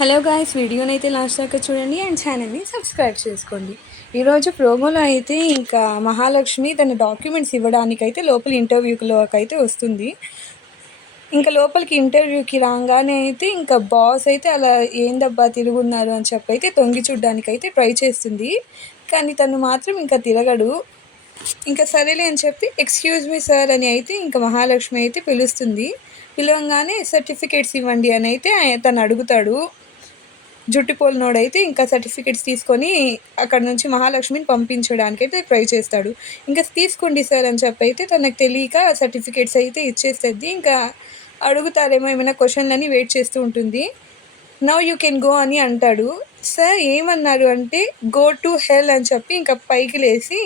Hello guys, వీడియోనైతే last దాకా చూడండి అండ్ ఛానల్ని సబ్స్క్రైబ్ చేసుకోండి. ఈరోజు ప్రోమోలో అయితే ఇంకా మహాలక్ష్మి తన డాక్యుమెంట్స్ ఇవ్వడానికైతే లోపల ఇంటర్వ్యూలోకి అయితే వస్తుంది. ఇంకా లోపలికి ఇంటర్వ్యూకి రాగానే అయితే ఇంకా బాస్ అయితే అలా ఏందబ్బా తిరుగున్నారు అని చెప్పి అయితే తొంగి చూడ్డానికైతే ట్రై చేస్తుంది. కానీ తను మాత్రం ఇంకా తిరగడు. ఇంకా సరేలే అని చెప్పి ఎక్స్క్యూజ్ మీ సార్ అని అయితే ఇంకా మహాలక్ష్మి అయితే పిలుస్తుంది. పిలవంగానే సర్టిఫికేట్స్ ఇవ్వండి అని అయితే తను అడుగుతాడు. జుట్టుపోలినోడైతే ఇంకా సర్టిఫికేట్స్ తీసుకొని అక్కడ నుంచి మహాలక్ష్మిని పంపించడానికైతే ట్రై చేస్తాడు. ఇంకా తీసుకోండి సార్ అని చెప్పి అయితే తనకు తెలియక సర్టిఫికేట్స్ అయితే ఇచ్చేస్తుంది. ఇంకా అడుగుతారేమో ఏమైనా క్వశ్చన్లని వెయిట్ చేస్తూ ఉంటుంది. నౌ యూ కెన్ గో అని అంటాడు. సార్ ఏమన్నారు అంటే గో టు హెల్ అని చెప్పి ఇంకా పైకి లేసి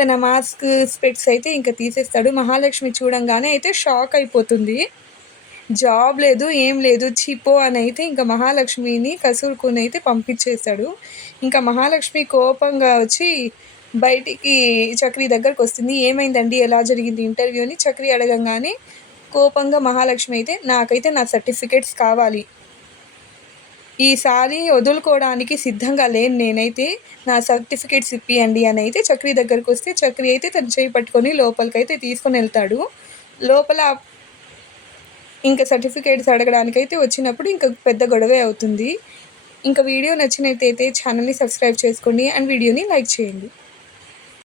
తన మాస్క్ స్పెక్ట్స్ అయితే ఇంకా తీసేస్తాడు. మహాలక్ష్మి చూడంగానే అయితే షాక్ అయిపోతుంది. జాబ్ లేదు, ఏం లేదు, చిపో అని అయితే ఇంకా మహాలక్ష్మిని కసురుకుని అయితే పంపించేస్తాడు. ఇంకా మహాలక్ష్మి కోపంగా వచ్చి బయటికి చక్రి దగ్గరకు వస్తుంది. ఏమైందండి, ఎలా జరిగింది ఇంటర్వ్యూ అని చక్రి అడగంగానే కోపంగా మహాలక్ష్మి అయితే నాకైతే నా సర్టిఫికేట్స్ కావాలి, ఈసారి వదులుకోవడానికి సిద్ధంగా లేను, నేనైతే నా సర్టిఫికేట్స్ ఇప్పియండి అని అయితే చక్రి దగ్గరకు వస్తే చక్రి అయితే తన చేయి పట్టుకొని లోపలికైతే తీసుకొని వెళ్తాడు. లోపల ఇంకా సర్టిఫికేట్స్ అడగడానికైతే వచ్చినప్పుడు ఇంకా పెద్ద గొడవే అవుతుంది. ఇంకా వీడియో నచ్చినట్టయితే ఛానల్ని సబ్స్క్రైబ్ చేసుకోండి అండ్ వీడియోని లైక్ చేయండి.